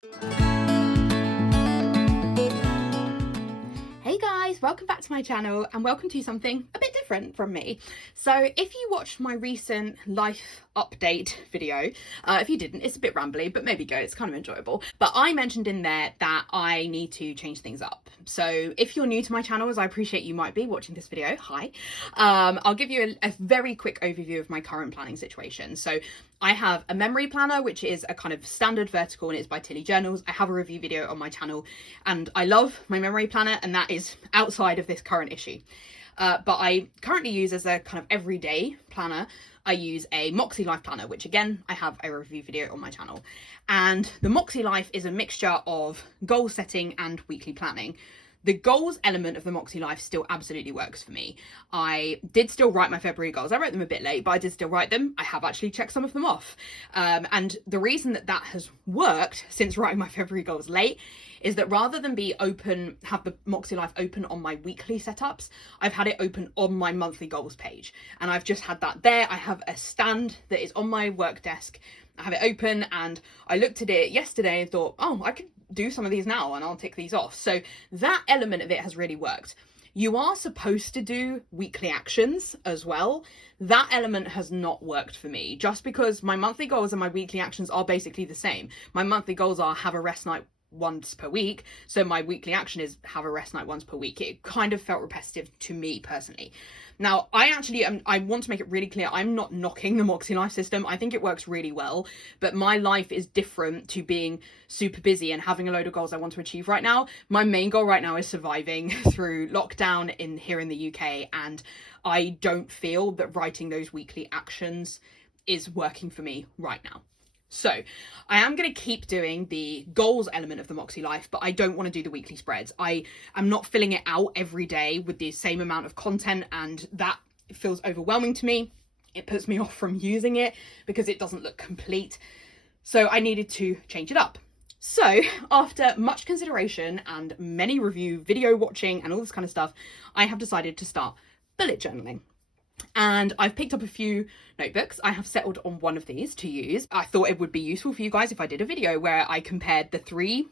Hey guys, welcome back to my channel and welcome to something a bit different from me. So if you watched my recent life update video, if you didn't, it's a bit rambly, but maybe go, it's kind of enjoyable. But I mentioned in there that I need to change things up. So if you're new to my channel, as I appreciate you might be watching this video, hi, I'll give you a very quick overview of my current planning situation. So I have a memory planner, which is a kind of standard vertical, and it's by Tilly Journals. I have a review video on my channel and I love my memory planner, and that is outside of this current issue. But I currently use as a kind of everyday planner, I use a Moxie Life planner, which again, I have a review video on my channel. And the Moxie Life is a mixture of goal setting and weekly planning. The goals element of the Moxie Life still absolutely works for me. I did still write my February goals. I wrote them a bit late, but I did still write them. I have actually checked some of them off. And the reason that has worked since writing my February goals late is that rather than have the Moxie Life open on my weekly setups, I've had it open on my monthly goals page. And I've just had that there. I have a stand that is on my work desk. I have it open, and I looked at it yesterday and thought, oh, I could do some of these now and I'll tick these off. So that element of it has really worked. You are supposed to do weekly actions as well. That element has not worked for me, just because my monthly goals and my weekly actions are basically the same. My monthly goals are have a rest night once per week, so my weekly action is have a rest night once per week. It kind of felt repetitive to me personally. Now, I want to make it really clear, I'm not knocking the Moxie Life system. I think it works really well, but my life is different to being super busy and having a load of goals I want to achieve right now. My main goal right now is surviving through lockdown here in the UK, and I don't feel that writing those weekly actions is working for me right now. So I am going to keep doing the goals element of the Moxie Life, but I don't want to do the weekly spreads. I am not filling it out every day with the same amount of content, and that feels overwhelming to me. It puts me off from using it because it doesn't look complete. So I needed to change it up. So after much consideration and many review video watching and all this kind of stuff, I have decided to start bullet journaling. And I've picked up a few notebooks. I have settled on one of these to use. I thought it would be useful for you guys if I did a video where I compared the three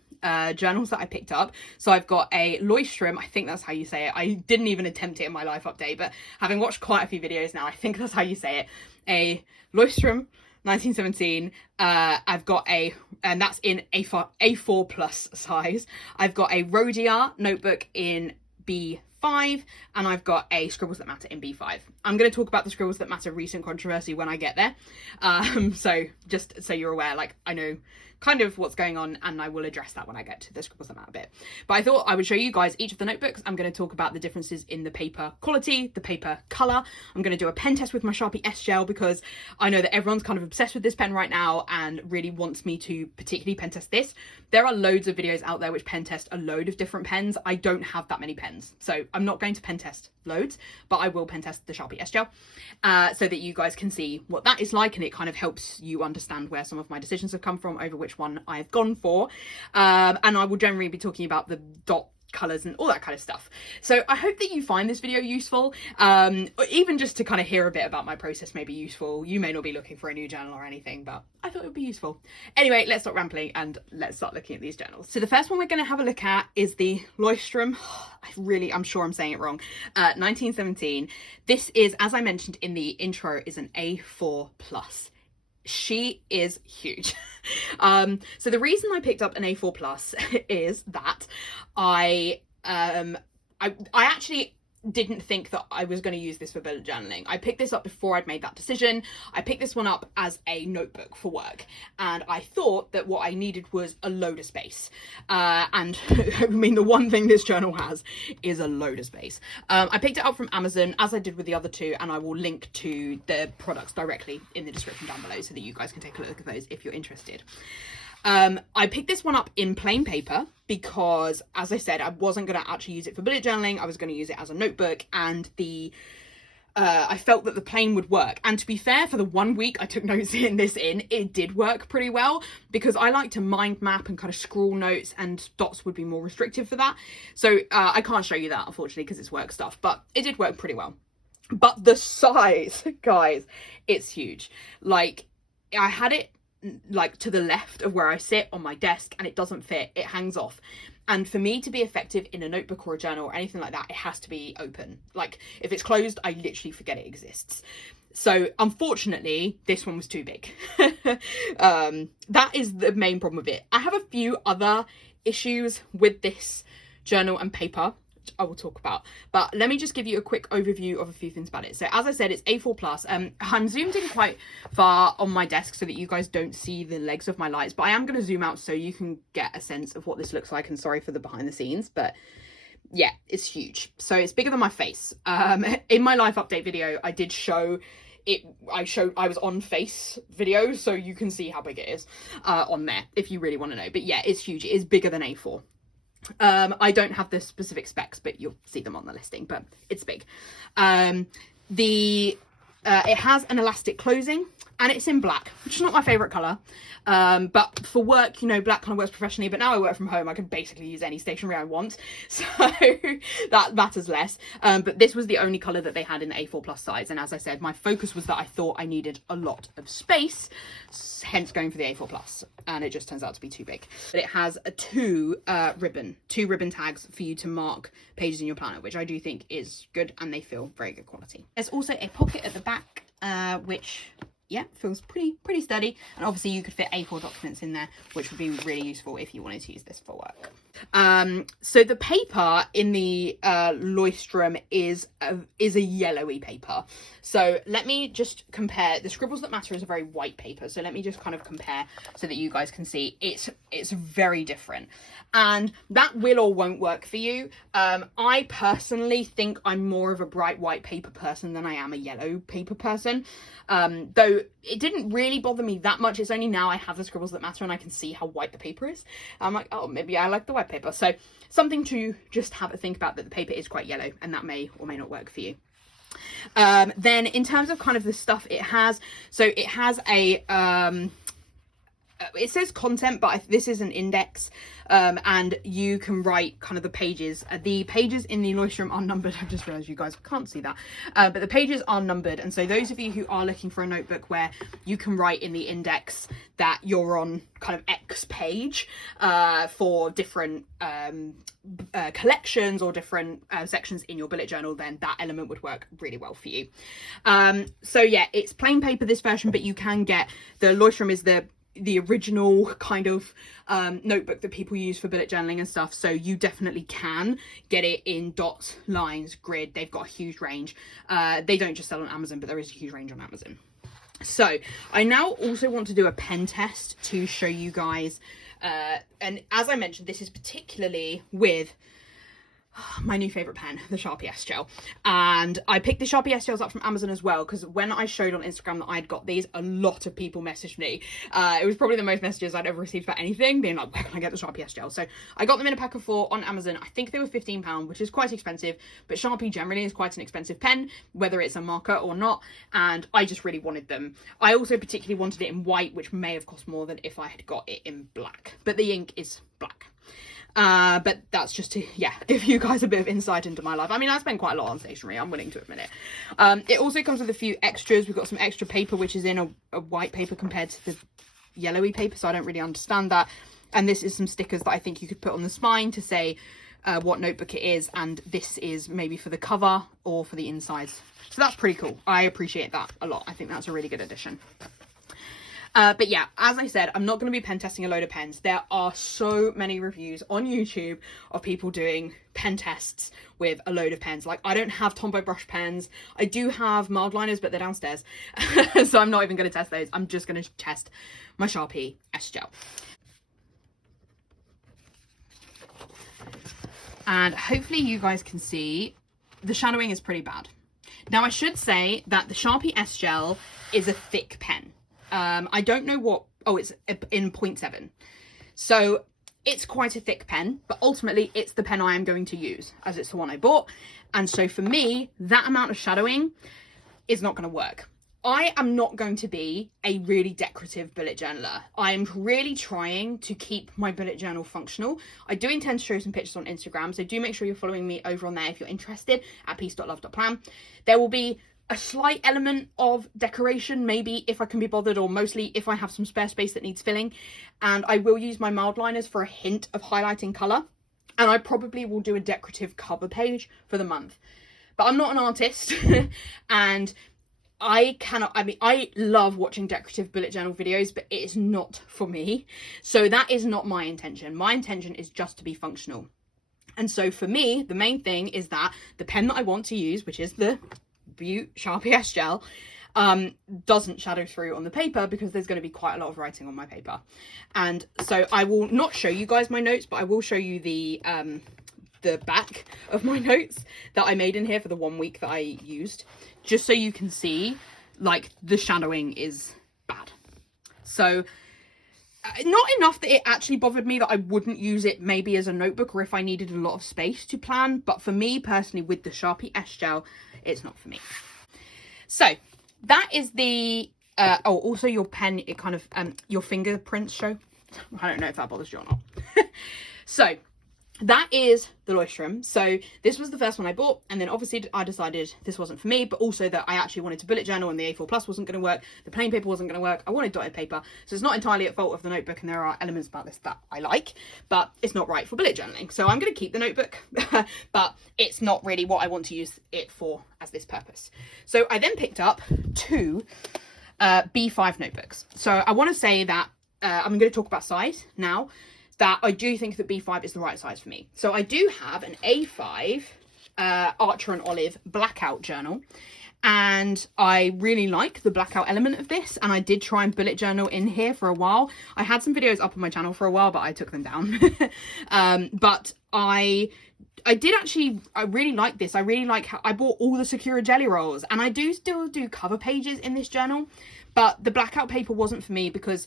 journals that I picked up. So I've got a Leuchtturm, I think that's how you say it. I didn't even attempt it in my life update, but having watched quite a few videos now, I think that's how you say it. A Leuchtturm1917. I've got and that's in A4 plus size. I've got a Rhodia notebook in B5, and I've got a Scribbles That Matter in B5. I'm going to talk about the Scribbles That Matter recent controversy when I get there. So just so you're aware, like, I know kind of what's going on, and I will address that when I get to the Scribbles That Matter bit. But I thought I would show you guys each of the notebooks. I'm going to talk about the differences in the paper quality, the paper colour. I'm going to do a pen test with my Sharpie S Gel, because I know that everyone's kind of obsessed with this pen right now and really wants me to particularly pen test this. There are loads of videos out there which pen test a load of different pens. I don't have that many pens, so I'm not going to pen test loads, but I will pen test the Sharpie S Gel so that you guys can see what that is like, and it kind of helps you understand where some of my decisions have come from over which one I've gone for. And I will generally be talking about the dot colours and all that kind of stuff. So I hope that you find this video useful, or even just to kind of hear a bit about my process may be useful. You may not be looking for a new journal or anything, but I thought it would be useful. Anyway, let's stop rambling and let's start looking at these journals. So the first one we're going to have a look at is the Leuchtturm, I'm sure I'm saying it wrong, 1917. This is, as I mentioned in the intro, is an A4 plus. She is huge. So the reason I picked up an A4 plus is that I actually didn't think that I was going to use this for bullet journaling. I picked this up before I'd made that decision. I picked this one up as a notebook for work, and I thought that what I needed was a load of space. And I mean, the one thing this journal has is a load of space. I picked it up from Amazon, as I did with the other two, and I will link to the products directly in the description down below so that you guys can take a look at those if you're interested. I picked this one up in plain paper because, as I said, I wasn't going to actually use it for bullet journaling. I was going to use it as a notebook, and I felt that the plain would work. And to be fair, for the 1 week I took notes in, it did work pretty well, because I like to mind map and kind of scrawl notes, and dots would be more restrictive for that. So I can't show you that, unfortunately, because it's work stuff, but it did work pretty well. But the size, guys, it's huge. Like, I had it like to the left of where I sit on my desk, and it doesn't fit. It hangs off. And for me to be effective in a notebook or a journal or anything like that, it has to be open. Like if it's closed, I literally forget it exists. So unfortunately, this one was too big. That is the main problem with it. I have a few other issues with this journal and paper, which I will talk about. But let me just give you a quick overview of a few things about it. So as I said, it's A4 plus. I'm zoomed in quite far on my desk so that you guys don't see the legs of my lights, but I am going to zoom out so you can get a sense of what this looks like. And sorry for the behind the scenes, but yeah, it's huge. So it's bigger than my face. In my life update video, I did show it. I was on face video, so you can see how big it is on there if you really want to know. But yeah, it's huge. It is bigger than A4. I don't have the specific specs, but you'll see them on the listing, but it's big. It has an elastic closing, and it's in black, which is not my favorite colour. But for work, you know, black kind of works professionally, but now I work from home, I can basically use any stationery I want. So that matters less. But this was the only colour that they had in the A4 plus size. And as I said, my focus was that I thought I needed a lot of space, hence going for the A4 plus. And it just turns out to be too big. But it has a two ribbon tags for you to mark pages in your planner, which I do think is good, and they feel very good quality. There's also a pocket at the back, which, yeah, feels pretty sturdy, and obviously you could fit A4 documents in there, which would be really useful if you wanted to use this for work. So the paper in the Leuchtturm is a yellowy paper. So let me just compare. The Scribbles That Matter is a very white paper, so let me just kind of compare so that you guys can see it's very different, and that will or won't work for you. I personally think I'm more of a bright white paper person than I am a yellow paper person, though it didn't really bother me that much. It's only now I have the Scribbles That Matter and I can see how white the paper is. I'm like, oh, maybe I like the white paper. So something to just have a think about, that the paper is quite yellow, and that may or may not work for you. Then in terms of kind of the stuff it has, so it has a it says content, but this is an index, and you can write kind of the pages. The pages in the Leuchtturm are numbered. I've just realized you guys can't see that, but the pages are numbered. And so those of you who are looking for a notebook where you can write in the index that you're on kind of X page for different collections or different sections in your bullet journal, then that element would work really well for you. So yeah, it's plain paper, this version, but you can get the Leuchtturm is the original kind of notebook that people use for bullet journaling and stuff, so you definitely can get it in dots, lines, grid. They've got a huge range. They don't just sell on Amazon, but there is a huge range on Amazon. So I now also want to do a pen test to show you guys, and as I mentioned, this is particularly with my new favorite pen, the Sharpie S Gel. And I picked the Sharpie S Gels up from Amazon as well, because when I showed on Instagram that I'd got these, a lot of people messaged me. It was probably the most messages I'd ever received about anything, being like, where can I get the Sharpie S Gel? So I got them in a pack of 4 on Amazon. I think they were £15, which is quite expensive, but Sharpie generally is quite an expensive pen, whether it's a marker or not, and I just really wanted them. I also particularly wanted it in white, which may have cost more than if I had got it in black, but the ink is black. But that's just to, yeah, give you guys a bit of insight into my life. I mean, I spend quite a lot on stationery, I'm willing to admit it. It also comes with a few extras. We've got some extra paper, which is in a white paper compared to the yellowy paper, so I don't really understand that. And this is some stickers that I think you could put on the spine to say what notebook it is, and this is maybe for the cover or for the insides. So that's pretty cool. I appreciate that a lot. I think that's a really good addition. But yeah, as I said, I'm not going to be pen testing a load of pens. There are so many reviews on YouTube of people doing pen tests with a load of pens. Like, I don't have Tombow brush pens. I do have mild liners, but they're downstairs. So I'm not even going to test those. I'm just going to test my Sharpie S Gel. And hopefully you guys can see the shadowing is pretty bad. Now, I should say that the Sharpie S Gel is a thick pen. I don't know what, it's in 0.7. So it's quite a thick pen, but ultimately it's the pen I am going to use, as it's the one I bought. And so for me, that amount of shadowing is not going to work. I am not going to be a really decorative bullet journaler. I am really trying to keep my bullet journal functional. I do intend to show some pictures on Instagram, so do make sure you're following me over on there if you're interested, at peace.love.plan. There will be a slight element of decoration, maybe if I can be bothered, or mostly if I have some spare space that needs filling. And I will use my mild liners for a hint of highlighting colour. And I probably will do a decorative cover page for the month. But I'm not an artist, and I love watching decorative bullet journal videos, but it is not for me. So that is not my intention. My intention is just to be functional. And so for me, the main thing is that the pen that I want to use, which is the Butte Sharpie S Gel, doesn't shadow through on the paper because there's going to be quite a lot of writing on my paper. And so I will not show you guys my notes, but I will show you the back of my notes that I made in here for the 1 week that I used, just so you can see, like, the shadowing is bad. So not enough that it actually bothered me that I wouldn't use it maybe as a notebook or if I needed a lot of space to plan. But for me personally, with the Sharpie S Gel, it's not for me. So that is the, oh, also your pen, it kind of, your fingerprints show. I don't know if that bothers you or not. So that is the Leuchtturm. So this was the first one I bought, and then obviously I decided this wasn't for me, but also that I actually wanted to bullet journal, and the A4 Plus wasn't going to work, the plain paper wasn't going to work. I wanted dotted paper, so it's not entirely at fault of the notebook, and there are elements about this that I like, but it's not right for bullet journaling. So I'm going to keep the notebook, but it's not really what I want to use it for as this purpose. So I then picked up two B5 notebooks. So I want to say that I'm going to talk about size now, that I do think that B5 is the right size for me. So I do have an A5 Archer and Olive blackout journal, and I really like the blackout element of this, and I did try and bullet journal in here for a while. I had some videos up on my channel for a while, but I took them down. But I did actually, I really like this. I really like how I bought all the Sakura jelly rolls, and I do still do cover pages in this journal, but the blackout paper wasn't for me because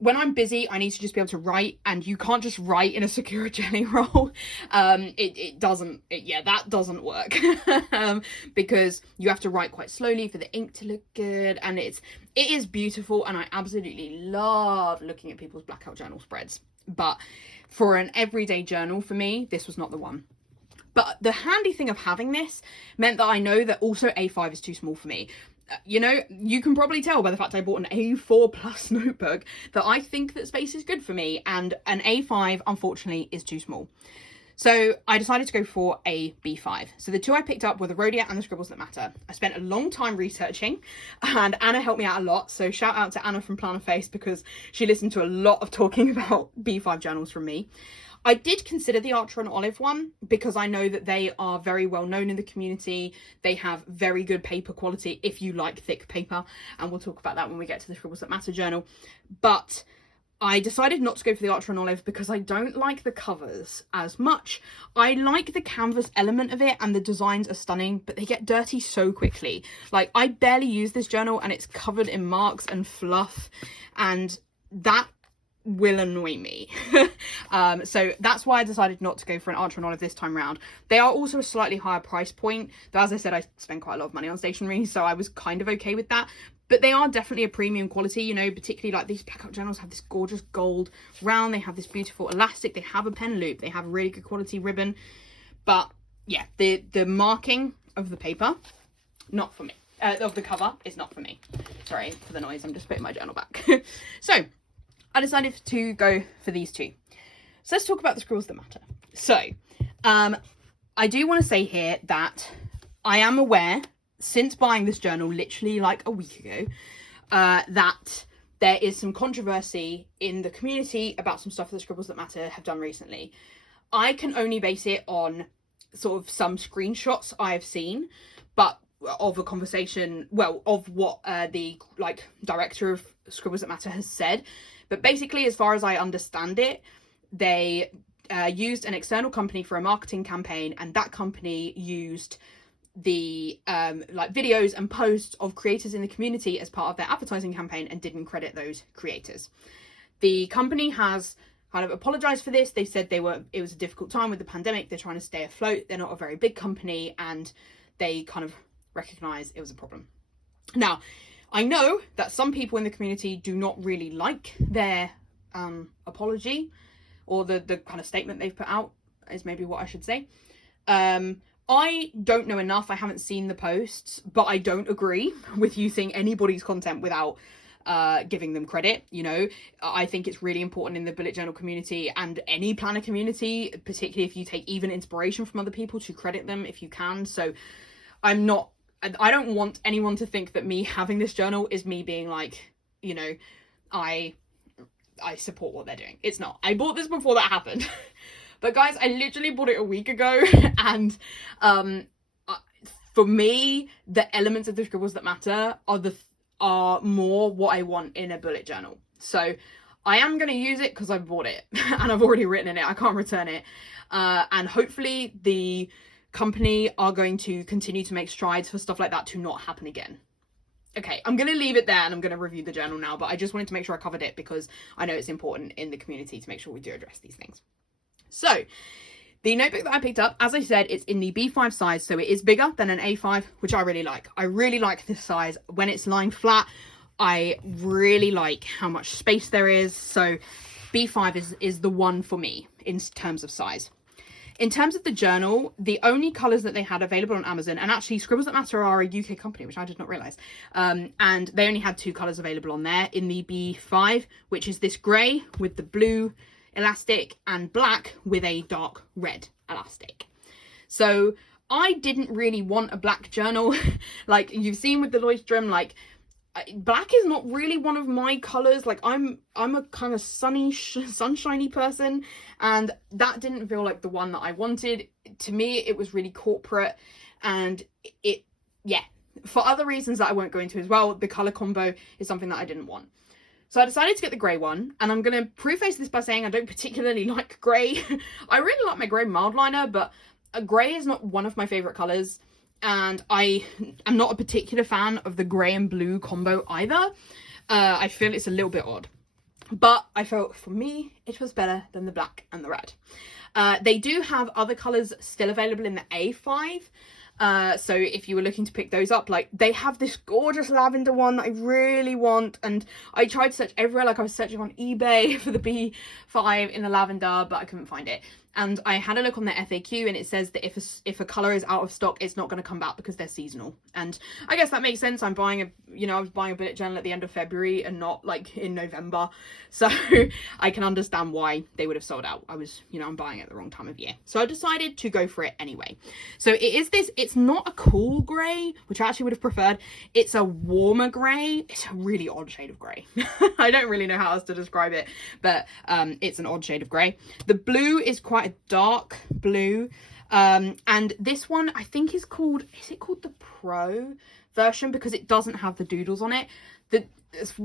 when I'm busy, I need to just be able to write, and you can't just write in a Sakura jelly roll. That doesn't work because you have to write quite slowly for the ink to look good, and it is beautiful, and I absolutely love looking at people's blackout journal spreads. But for an everyday journal, for me, this was not the one. But the handy thing of having this meant that I know that also A5 is too small for me. You know, you can probably tell by the fact I bought an A4 Plus notebook that I think that space is good for me, and an A5 unfortunately is too small. So I decided to go for a B5. So the two I picked up were the Rhodia and the Scribbles That Matter. I spent a long time researching, and Anna helped me out a lot. So shout out to Anna from Planner Face, because she listened to a lot of talking about B5 journals from me. I did consider the Archer and Olive one because I know that they are very well known in the community. They have very good paper quality if you like thick paper, and we'll talk about that when we get to the Scribbles That Matter journal. But I decided not to go for the Archer and Olive because I don't like the covers as much. I like the canvas element of it, and the designs are stunning, but they get dirty so quickly. Like, I barely use this journal and it's covered in marks and fluff, and that will annoy me. So that's why I decided not to go for an Archer and Olive this time round. They are also a slightly higher price point, though as I said, I spend quite a lot of money on stationery, so I was kind of okay with that. But they are definitely a premium quality, you know, particularly like these blackout journals have this gorgeous gold round, they have this beautiful elastic, they have a pen loop, they have a really good quality ribbon. But yeah, the marking of the paper, not for me. Of the cover is not for me. Sorry for the noise, I'm just putting my journal back. So I decided to go for these two. So let's talk about the Scribbles That Matter. So I do want to say here that I am aware, since buying this journal literally like a week ago, that there is some controversy in the community about some stuff that Scribbles That Matter have done recently. I can only base it on sort of some screenshots I've seen, but of a conversation, well, of what the director of Scribbles That Matter has said. But basically, as far as I understand it, they used an external company for a marketing campaign, and that company used the videos and posts of creators in the community as part of their advertising campaign and didn't credit those creators. The company has kind of apologized for this. They said it was a difficult time with the pandemic, they're trying to stay afloat, they're not a very big company, and they kind of recognized it was a problem. Now, I know that some people in the community do not really like their apology, or the kind of statement they've put out is maybe what I should say. I don't know enough. I haven't seen the posts, but I don't agree with using anybody's content without giving them credit. You know, I think it's really important in the bullet journal community and any planner community, particularly if you take even inspiration from other people, to credit them if you can. So I don't want anyone to think that me having this journal is me being like, you know, I support what they're doing. It's not. I bought this before that happened. But guys, I literally bought it a week ago, and for me, the elements of the Scribbles That Matter are more what I want in a bullet journal. So I am going to use it because I bought it and I've already written in it. I can't return it. And hopefully the company are going to continue to make strides for stuff like that to not happen again. Okay, I'm going to leave it there and I'm going to review the journal now, but I just wanted to make sure I covered it because I know it's important in the community to make sure we do address these things. So, the notebook that I picked up, as I said, it's in the B5 size, so it is bigger than an A5, which I really like. I really like this size. When it's lying flat, I really like how much space there is, so B5 is the one for me in terms of size. In terms of the journal, the only colours that they had available on Amazon, and actually Scribbles That Matter are a UK company, which I did not realise, and they only had 2 colours available on there in the B5, which is this grey with the blue elastic and black with a dark red elastic. So I didn't really want a black journal. Like you've seen with the Leuchtturm, like black is not really one of my colors. Like I'm a kind of sunshiny person, and that didn't feel like the one that I wanted. To me, it was really corporate, and yeah, for other reasons that I won't go into as well, the color combo is something that I didn't want. So I decided to get the grey one, and I'm going to preface this by saying I don't particularly like grey. I really like my grey mild liner, but grey is not one of my favourite colours, and I am not a particular fan of the grey and blue combo either. I feel it's a little bit odd, but I felt for me it was better than the black and the red. They do have other colours still available in the A5. So if you were looking to pick those up, like they have this gorgeous lavender one that I really want, and I tried to search everywhere. Like I was searching on eBay for the B5 in the lavender, but I couldn't find it. And I had a look on the FAQ, and it says that if a colour is out of stock, it's not going to come back because they're seasonal. And I guess that makes sense. I was buying a bullet journal at the end of February and not like in November. So I can understand why they would have sold out. I'm buying it at the wrong time of year. So I decided to go for it anyway. So it's not a cool grey, which I actually would have preferred. It's a warmer grey. It's a really odd shade of grey. I don't really know how else to describe it, but it's an odd shade of grey. The blue is quite a dark blue, and this one I think is it called the Pro version because it doesn't have the doodles on it.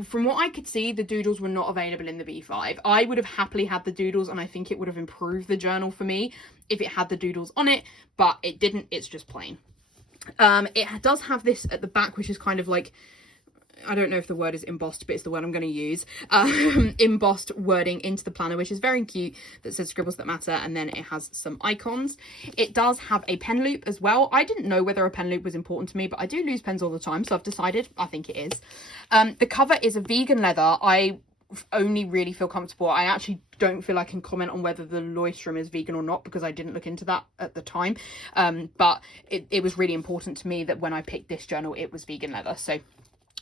From what I could see, the doodles were not available in the B5. I would have happily had the doodles, and I think it would have improved the journal for me if it had the doodles on it, but it didn't. It's just plain. It does have this at the back, which is kind of like, I don't know if the word is embossed, but it's the word I'm going to use. Embossed wording into the planner, which is very cute, that says Scribbles That Matter, and then it has some icons. It does have a pen loop as well. I didn't know whether a pen loop was important to me, but I do lose pens all the time, so I've decided I think it is. The cover is a vegan leather. I only really feel comfortable. I actually don't feel I can comment on whether the Leuchtturm is vegan or not because I didn't look into that at the time. But it was really important to me that when I picked this journal, it was vegan leather. So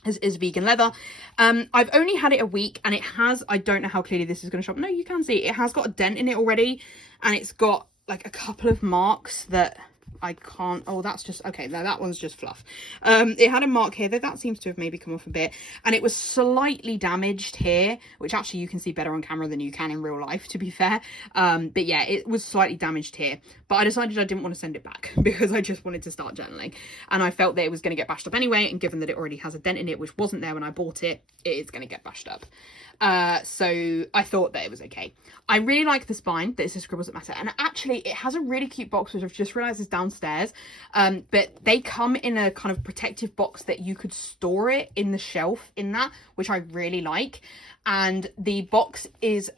is vegan leather. I've only had it a week, and it has, I don't know how clearly this is going to show up. No, you can see it has got a dent in it already, and it's got like a couple of marks that I can't, oh, that's just, okay, now that one's just fluff. It had a mark here, though that seems to have maybe come off a bit, and it was slightly damaged here, which actually you can see better on camera than you can in real life, to be fair. But yeah, it was slightly damaged here, but I decided I didn't want to send it back because I just wanted to start journaling, and I felt that it was going to get bashed up anyway, and given that it already has a dent in it, which wasn't there when I bought it, it is going to get bashed up. So I thought that it was okay. I really like the spine that is Scribbles That Matter, and actually it has a really cute box, which I've just realised is downstairs, but they come in a kind of protective box that you could store it in the shelf in that, which I really like. And the box is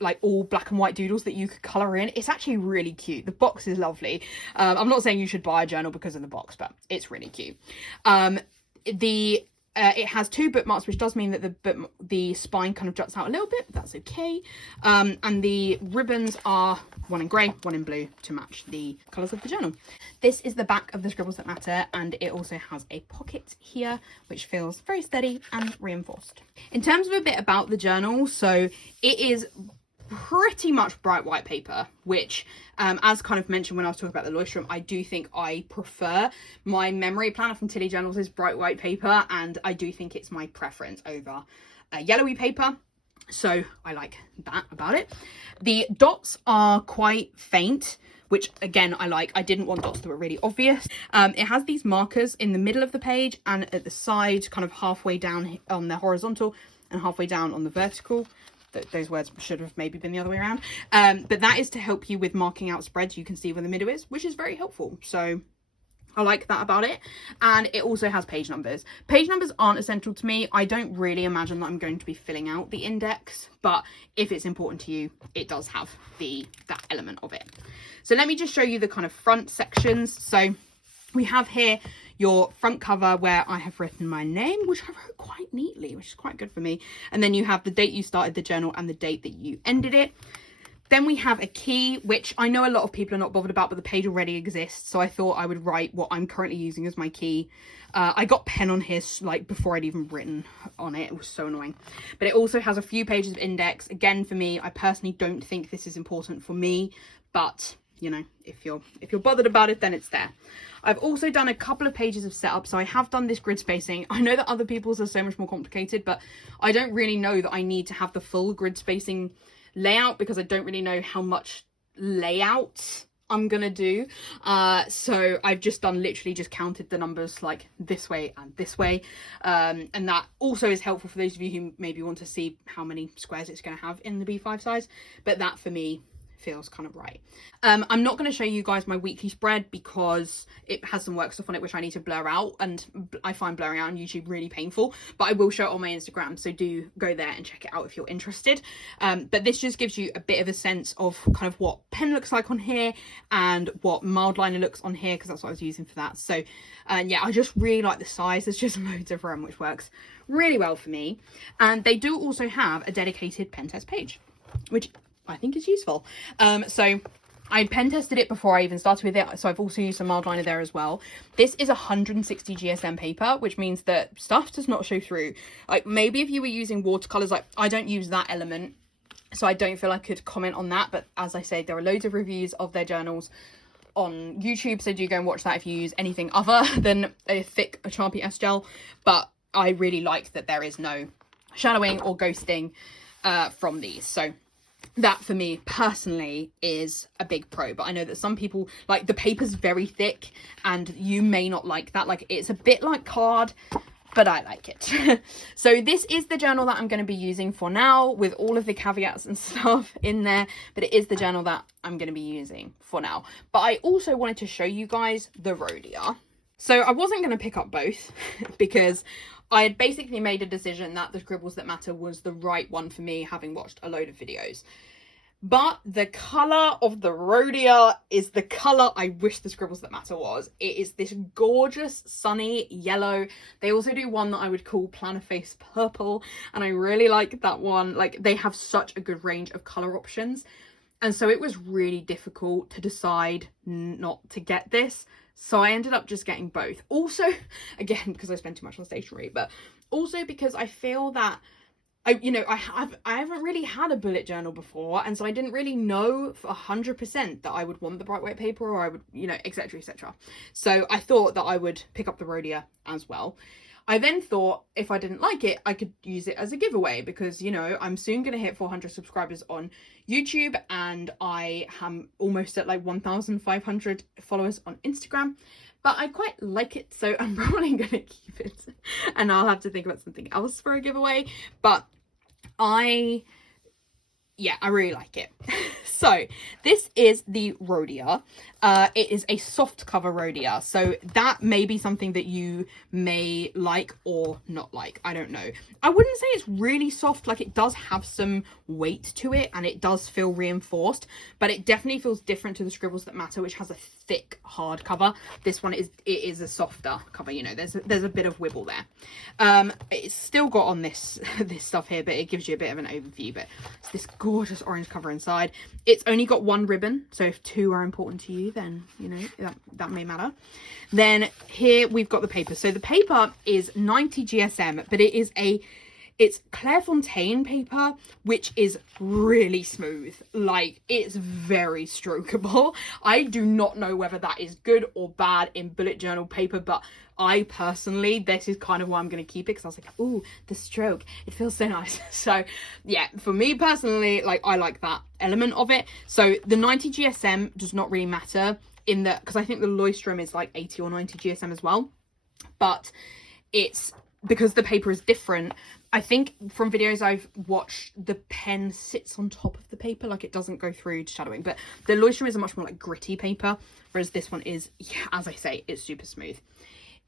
like all black and white doodles that you could colour in. It's actually really cute. The box is lovely. I'm not saying you should buy a journal because of the box, but it's really cute. The It has 2 bookmarks, which does mean that the spine kind of juts out a little bit, but that's okay. And the ribbons are one in grey, one in blue to match the colours of the journal. This is the back of the Scribbles That Matter, and it also has a pocket here, which feels very steady and reinforced. In terms of a bit about the journal, so it is pretty much bright white paper, which as kind of mentioned when I was talking about the Leuchtturm, I do think I prefer. My memory planner from Tilly Journals is bright white paper, and I do think it's my preference over yellowy paper, so I like that about it. The dots are quite faint, which again I like. I didn't want dots that were really obvious. It has these markers in the middle of the page and at the side, kind of halfway down on the horizontal and halfway down on the vertical. Those words should have maybe been the other way around, but that is to help you with marking out spreads. You can see where the middle is, which is very helpful, so I like that about it. And it also has page numbers. Page numbers aren't essential to me. I don't really imagine that I'm going to be filling out the index, but if it's important to you, it does have that element of it. So let me just show you the kind of front sections. So we have here your front cover where I have written my name, which I wrote quite neatly, which is quite good for me. And then you have the date you started the journal and the date that you ended it. Then we have a key, which I know a lot of people are not bothered about, but the page already exists. So I thought I would write what I'm currently using as my key. I got pen on here like before I'd even written on it. It was so annoying. But it also has a few pages of index. Again, for me, I personally don't think this is important for me, but you know, if you're bothered about it, then it's there. I've also done a couple of pages of setup, so I have done this grid spacing. I know that other people's are so much more complicated, but I don't really know that I need to have the full grid spacing layout because I don't really know how much layout I'm gonna do. So I've just done literally just counted the numbers like this way and this way, and that also is helpful for those of you who maybe want to see how many squares it's going to have in the B5 size, but that for me feels kind of right. I'm not going to show you guys my weekly spread because it has some work stuff on it which I need to blur out, and I find blurring out on YouTube really painful, but I will show it on my Instagram, so do go there and check it out if you're interested. But this just gives you a bit of a sense of kind of what pen looks like on here and what mild liner looks on here, because that's what I was using for that. So yeah, I just really like the size. There's just loads of room, which works really well for me. And they do also have a dedicated pen test page, which I think is useful. So I pen tested it before I even started with it, so I've also used some mild liner there as well. This is 160 GSM paper, which means that stuff does not show through. Like maybe if you were using watercolors, like I don't use that element, so I don't feel I could comment on that, but as I said, there are loads of reviews of their journals on YouTube, so do go and watch that if you use anything other than a thick Sharpie S gel. But I really like that there is no shadowing or ghosting from these, so that for me personally is a big pro. But I know that some people, like, the paper's very thick and you may not like that. Like, it's a bit like card, but I like it. So this is the journal that I'm going to be using for now, with all of the caveats and stuff in there, but it is the journal that I'm going to be using for now. But I also wanted to show you guys the Rhodia. So I wasn't going to pick up both because I had basically made a decision that the Scribbles That Matter was the right one for me, having watched a load of videos. But the colour of the Rhodia is the colour I wish the Scribbles That Matter was. It is this gorgeous sunny yellow. They also do one that I would call Planner Face Purple, and I really like that one. Like, they have such a good range of colour options, and so it was really difficult to decide not to get this. So I ended up just getting both. Also, again, because I spend too much on stationery, but also because I feel that I haven't really had a bullet journal before, and so I didn't really know for 100% that I would want the bright white paper, or I would, etc, etc. So I thought that I would pick up the Rhodia as well. I then thought if I didn't like it, I could use it as a giveaway because, I'm soon going to hit 400 subscribers on YouTube, and I am almost at like 1,500 followers on Instagram. But I quite like it, so I'm probably going to keep it, and I'll have to think about something else for a giveaway. But I really like it. So this is the Rhodia. It is a soft cover Rhodia, so that may be something that you may like or not like. I don't know. I wouldn't say it's really soft. Like, it does have some weight to it and it does feel reinforced, but it definitely feels different to the Scribbles That Matter, which has a thick hard cover. This one is a softer cover. You know, there's a bit of wibble there. It's still got on this stuff here, but it gives you a bit of an overview. But it's this gorgeous orange cover inside. It's only got one ribbon, so if two are important to you, then you know that may matter. Then here we've got the paper. So the paper is 90 GSM, but it's Clairefontaine paper, which is really smooth. Like, it's very strokeable. I do not know whether that is good or bad in bullet journal paper, but I personally, this is kind of why I'm going to keep it, because I was like, ooh, the stroke, it feels so nice. So yeah, for me personally, like, I like that element of it. So the 90 GSM does not really matter in that, because I think the Leuchtturm is like 80 or 90 GSM as well, but it's because the paper is different. I think from videos I've watched, the pen sits on top of the paper, like it doesn't go through to shadowing, but the Leuchtturm is a much more like gritty paper, whereas this one is, yeah, as I say, it's super smooth.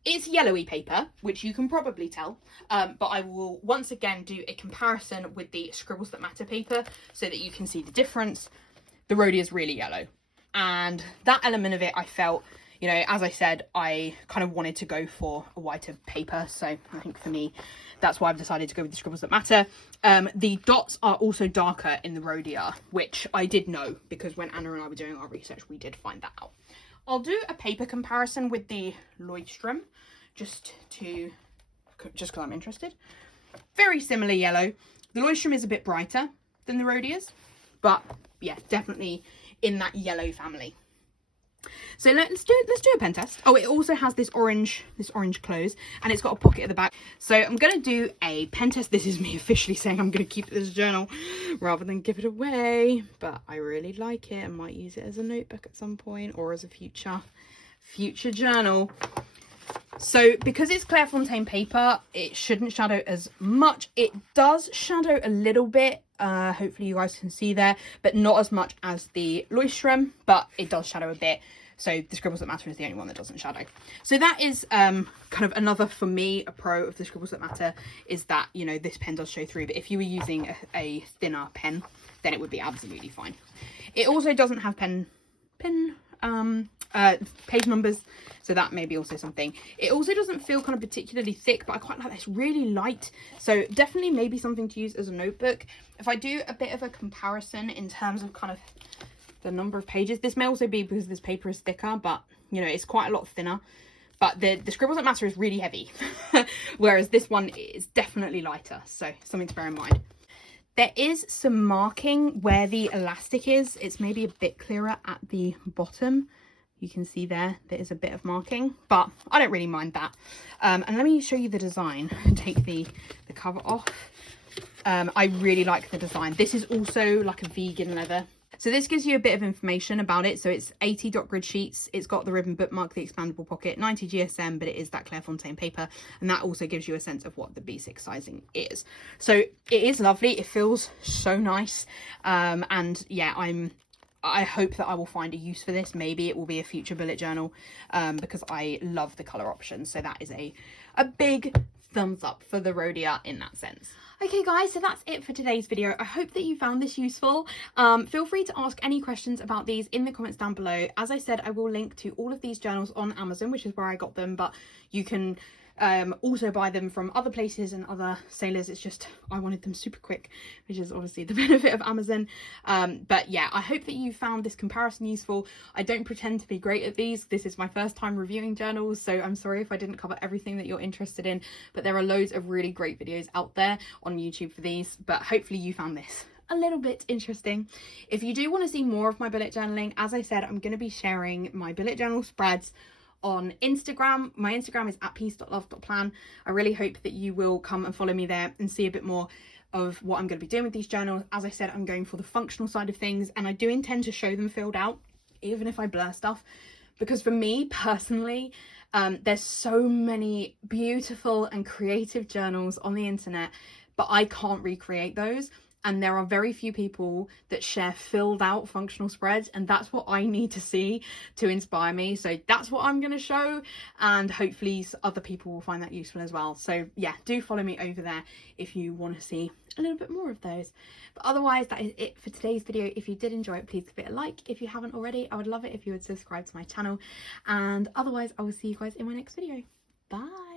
It's yellowy paper, which you can probably tell, but I will once again do a comparison with the Scribbles That Matter paper so that you can see the difference. The Rhodia is really yellow, and that element of it, I felt, you know, as I said, I kind of wanted to go for a whiter paper, so I think for me, that's why I've decided to go with the Scribbles That Matter. The dots are also darker in the Rhodia, which I did know, because when Anna and I were doing our research, we did find that out. I'll do a paper comparison with the Leuchtturm, just because I'm interested. Very similar yellow. The Leuchtturm is a bit brighter than the Rhodias, but yeah, definitely in that yellow family. So let's do a pen test. Oh, it also has this orange close, and it's got a pocket at the back. So I'm going to do a pen test. This is me officially saying I'm going to keep this journal rather than give it away, but I really like it. I might use it as a notebook at some point, or as a future journal. So because it's Clairefontaine paper, it shouldn't shadow as much. It does shadow a little bit. Hopefully you guys can see there, but not as much as the Leuchtturm, but it does shadow a bit. So the Scribbles That Matter is the only one that doesn't shadow. So that is kind of another, for me, a pro of the Scribbles That Matter, is that, you know, this pen does show through, but if you were using a thinner pen, then it would be absolutely fine. It also doesn't have page numbers, so that may be also something. It also doesn't feel kind of particularly thick, but I quite like that. It's really light, so definitely maybe something to use as a notebook. If I do a bit of a comparison in terms of kind of the number of pages, this may also be because this paper is thicker, but you know, it's quite a lot thinner. But the Scribbles That Matter is really heavy, whereas this one is definitely lighter, so something to bear in mind. There is some marking where the elastic is. It's maybe a bit clearer at the bottom. You can see there is a bit of marking, but I don't really mind that. And let me show you the design and take the cover off. I really like the design. This is also like a vegan leather. So this gives you a bit of information about it. So it's 80 dot grid sheets. It's got the ribbon bookmark, the expandable pocket, 90 GSM, but it is that Clairefontaine paper. And that also gives you a sense of what the B6 sizing is. So it is lovely. It feels so nice. And yeah, I hope that I will find a use for this. Maybe it will be a future bullet journal, because I love the colour options. So that is a big thumbs up for the Rhodia in that sense. Okay guys, so that's it for today's video. I hope that you found this useful. Feel free to ask any questions about these in the comments down below. As I said, I will link to all of these journals on Amazon, which is where I got them, but you can also buy them from other places and other sailors. It's just I wanted them super quick, which is obviously the benefit of Amazon. But yeah, I hope that you found this comparison useful. I don't pretend to be great at these. This is my first time reviewing journals, so I'm sorry if I didn't cover everything that you're interested in, but there are loads of really great videos out there on YouTube for these. But hopefully you found this a little bit interesting. If you do want to see more of my bullet journaling, as I said, I'm going to be sharing my bullet journal spreads on Instagram. My Instagram is at peace.love.plan. I really hope that you will come and follow me there and see a bit more of what I'm going to be doing with these journals. As I said, I'm going for the functional side of things, and I do intend to show them filled out, even if I blur stuff, because for me personally, there's so many beautiful and creative journals on the internet, but I can't recreate those. and there are very few people that share filled out functional spreads, and that's what I need to see to inspire me. So that's what I'm going to show, and hopefully other people will find that useful as well. So yeah, do follow me over there if you want to see a little bit more of those. But otherwise, that is it for today's video. If you did enjoy it, please give it a like. If you haven't already, I would love it if you would subscribe to my channel, and otherwise I will see you guys in my next video. Bye.